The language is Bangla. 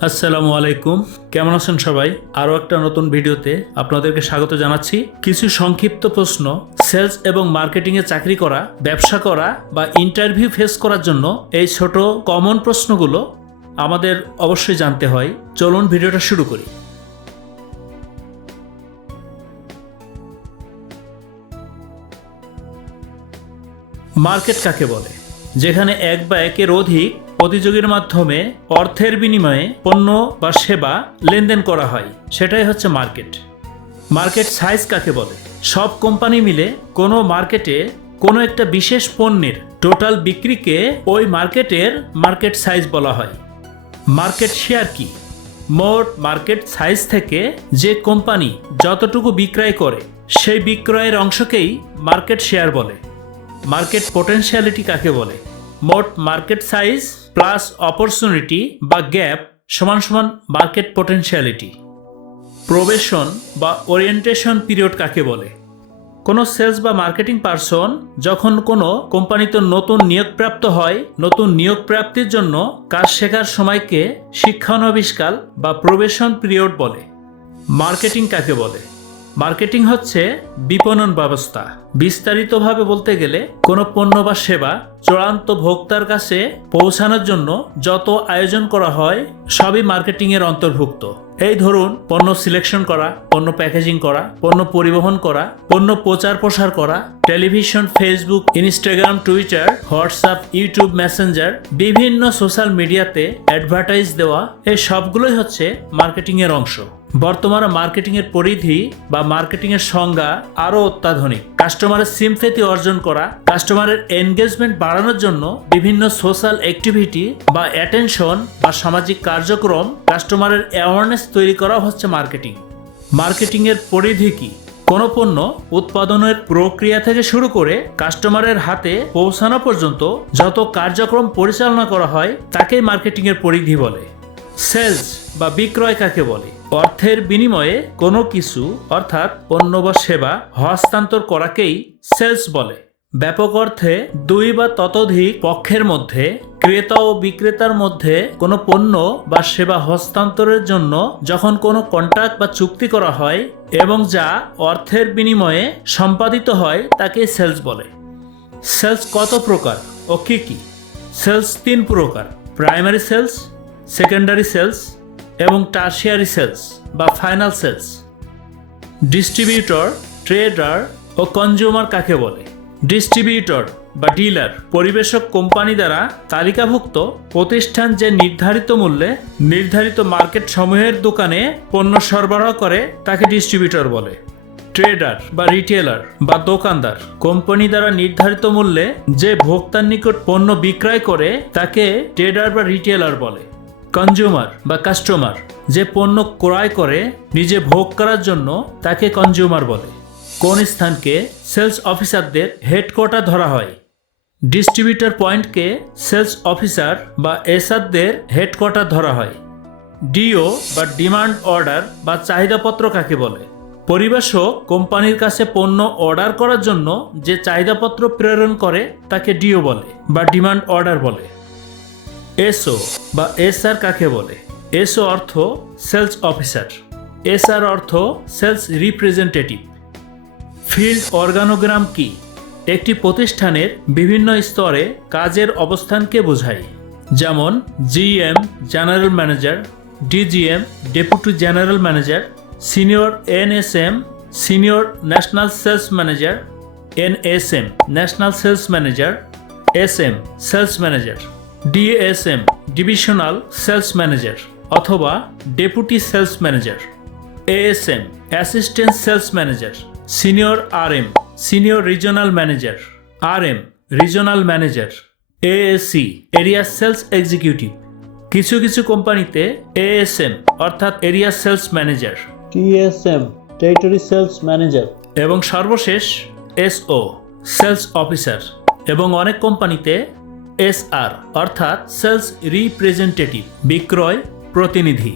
আসসালামু আলাইকুম। কেমন আছেন সবাই? আরও একটা নতুন ভিডিওতে আপনাদেরকে স্বাগত জানাচ্ছি। কিছু সংক্ষিপ্ত প্রশ্ন, সেলস এবং মার্কেটিংয়ে চাকরি করা, ব্যবসা করা বা ইন্টারভিউ ফেস করার জন্য এই ছোট কমন প্রশ্নগুলো আমাদের অবশ্যই জানতে হয়। চলুন ভিডিওটা শুরু করি। মার্কেট কাকে বলে? যেখানে এক বা একের অধিক প্রতিযোগীর মাধ্যমে অর্থের বিনিময়ে পণ্য বা সেবা লেনদেন করা হয়। সেটাই হচ্ছে মার্কেট। মার্কেট সাইজ কাকে বলে? সব কোম্পানি মিলে কোনো মার্কেটে কোনো একটা বিশেষ পণ্যের টোটাল বিক্রিকে ওই মার্কেটের মার্কেট সাইজ বলা হয়। মার্কেট শেয়ার কি? মোট মার্কেট সাইজ থেকে যে কোম্পানি যতটুকু বিক্রয় করে, সেই বিক্রয়ের অংশকেই মার্কেট শেয়ার বলে। মার্কেট পোটেনশিয়ালিটি কাকে বলে? মোট মার্কেট সাইজ প্লাস অপরচুনিটি বা গ্যাপ সমান সমান মার্কেট পোটেনশিয়ালিটি। প্রবেশন বা ওরিয়েন্টেশন পিরিয়ড কাকে বলে? কোনো সেলস বা মার্কেটিং পারসন যখন কোনো কোম্পানিতে নতুন নিয়োগপ্রাপ্ত হয়, নতুন নিয়োগ প্রাপ্তির জন্য কাজ শেখার সময়কে শিক্ষানবিষ্কাল বা প্রবেশন পিরিয়ড বলে। মার্কেটিং কাকে বলে? মার্কেটিং হচ্ছে বিপণন ব্যবস্থা। বিস্তারিতভাবে বলতে গেলে, কোনো পণ্য বা সেবা চূড়ান্ত ভোক্তার কাছে পৌঁছানোর জন্য যত আয়োজন করা হয়, সবই মার্কেটিং এর অন্তর্ভুক্ত। এই ধরুন, পণ্য সিলেকশন করা, পণ্য প্যাকেজিং করা, পণ্য পরিবহন করা, পণ্য প্রচার প্রসার করা, television, Facebook, Instagram, Twitter, WhatsApp, YouTube, Messenger, বিভিন্ন সোশ্যাল মিডিয়াতে অ্যাডভার্টাইজ দেওয়া, এই সবগুলোই হচ্ছে মার্কেটিং এর অংশ। বর্তমানে মার্কেটিং এর পরিধি বা মার্কেটিং এর সংজ্ঞা আরও অত্যাধুনিক। কাস্টমারের সিমফেতি অর্জন করা, কাস্টমারের এনগেজমেন্ট বাড়ানোর জন্য বিভিন্ন সোশ্যাল অ্যাক্টিভিটি বা অ্যাটেনশন বা সামাজিক কার্যক্রম কাস্টমারের অ্যাওয়ারনেস তৈরি করা হচ্ছে মার্কেটিং। মার্কেটিং এর পরিধি কি? কোনো পণ্য উৎপাদনের প্রক্রিয়া থেকে শুরু করে কাস্টমারের হাতে পৌঁছানো পর্যন্ত যত কার্যক্রম পরিচালনা করা হয়, তাকেই মার্কেটিং এর পরিধি বলে। সেলস বা বিক্রয় কাকে বলে? অর্থের বিনিময়ে কোনো কিছু, অর্থাৎ পণ্য বা সেবা, হস্তান্তর করাকেই সেলস বলে। ব্যাপক অর্থে দুই বা ততোধিক পক্ষের মধ্যে, ক্রেতা ও বিক্রেতার মধ্যে কোনো পণ্য বা সেবা হস্তান্তরের জন্য যখন কোনো কন্ট্রাক্ট বা চুক্তি করা হয় এবং যা অর্থের বিনিময়ে সম্পাদিত হয়, তাকে সেলস বলে। সেলস কত প্রকার ও কী কী? সেলস তিন প্রকার। প্রাইমারি সেলস সেকেন্ডারি সেলস এবং টার্সিয়ারি সেলস বা ফাইনাল সেলস ডিস্ট্রিবিউটর ট্রেডার ও কনজিউমার কাকে বলে? ডিস্ট্রিবিউটর বা ডিলার পরিবেশক কোম্পানি দ্বারা তালিকাভুক্ত প্রতিষ্ঠান যে নির্ধারিত মূল্যে নির্ধারিত মার্কেট সমূহের দোকানে পণ্য সরবরাহ করে, তাকে ডিস্ট্রিবিউটর বলে। ট্রেডার বা রিটেলার বা দোকানদার, কোম্পানি দ্বারা নির্ধারিত মূল্যে যে ভোক্তার নিকট পণ্য বিক্রয় করে, তাকে ট্রেডার বা রিটেলার বলে। কনজিউমার বা কাস্টমার যে পণ্য ক্রয় করে, নিজে ভোগ করার জন্য তাকে কনজিউমার বলে। কোন স্থানকে সেলস অফিসারদের হেডকোয়ার্টার ধরা হয়? ডিস্ট্রিবিউটর পয়েন্টকে সেলস অফিসার বা এসআরদের হেডকোয়ার্টার ধরা হয়। ডিও বা ডিমান্ড অর্ডার বা চাহিদাপত্র কাকে বলে? পরিবেশক কোম্পানির কাছে পণ্য অর্ডার করার জন্য যে চাহিদাপত্র প্রেরণ করে, তাকে ডিও বলে বা ডিমান্ড অর্ডার বলে। এসও বা এসআর কাকে বলে? এসও অর্থ সেলস অফিসার। এসআর অর্থ সেলস রিপ্রেজেন্টেটিভ। ফিল্ড অর্গানোগ্রাম কি? একটি প্রতিষ্ঠানের বিভিন্ন স্তরে কাজের অবস্থানকে বোঝায়। যেমন GM general manager, DGM deputy general manager, senior NSM, senior national sales manager, NSM, national sales manager, SM, sales manager. DSM divisional sales manager অথবা deputy sales manager. ASM assistant sales manager senior RM senior regional manager RM regional manager. ASC area sales executive. কিছু কিছু কোম্পানিতে এএসএম অর্থাৎ area sales manager. TSM Territory Sales Manager এবং সর্বশেষ এসও সেলস অফিসার। এবং অনেক কোম্পানিতে এসআর অর্থাৎ সেলস রিপ্রেজেন্টেটিভ বিক্রয় প্রতিনিধি